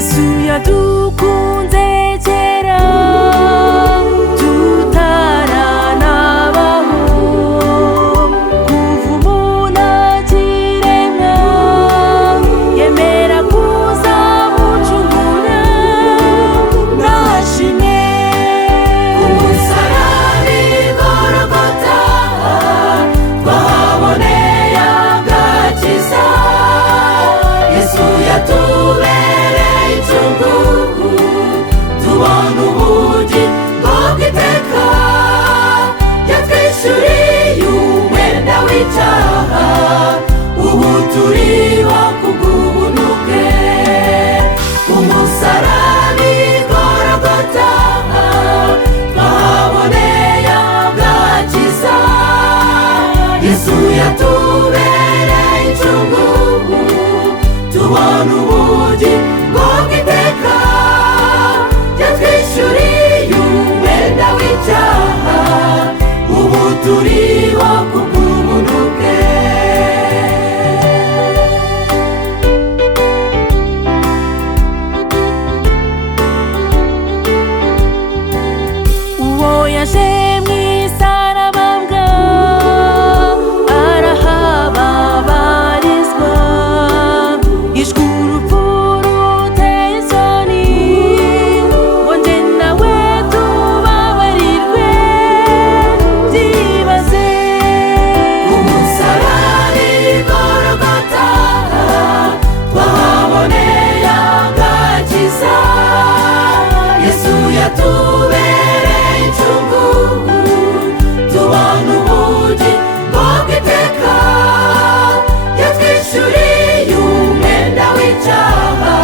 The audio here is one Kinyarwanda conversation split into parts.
Yesu yadukunze kera tutaranabaho, kuva umuntu akiremwa yemera kuza gucungura. Nashimye ku musaraba i Golgotha twahaboneye agakiza. Yesu yatubereye incungu, tubona ubugingo bw'iteka. Yatwishyuriye umwenda w'icyaha, ubu turiho kubw'ubuntu bwe. Ku musaraba i Golgotha twahaboneye agakiza. Yesu yatubereye incungu, tubona ubugingo bw'iteka. Yatwishyuriye umwenda w'icyaha, ubu turiho kubw'ubuntu bwe. uwo yaje mu isarabambwa arahababarizwa, yishwe urupfu ruteye isoni ngo njye nawe tubabarirwe. byibaze Ku musaraba i Golgotha twahaboneye agakiza. Yesu yatubereye incungu, tubona ubugingo bw'iteka. Yatwishyuriye umwenda w'icyaha,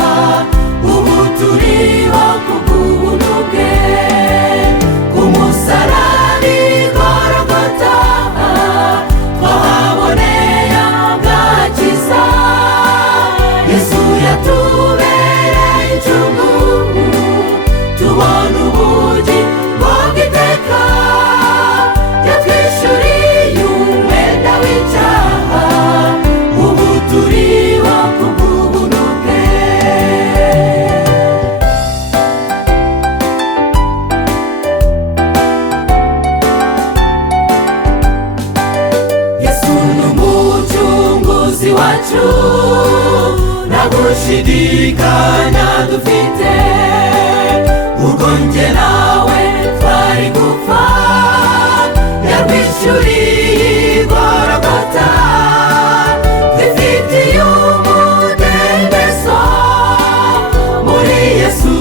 ubu turiho kubw'ubuntu bwe. Ku musaraba i Golgotha twahaboneye agakiza. Yesu yatubereye incungu, tubona ubugingo bw'iteka. Yatwishyuriye umwenda w'icyaha, ubu turiho kubw'ubuntu bwe. Yesu ni umucunguzi wacu, nta gushidikanya dufite. Urwo njye nawe twari gupfa, yarwishyuriye i Golgotha. Twifitiye umudendezo muri Yesu.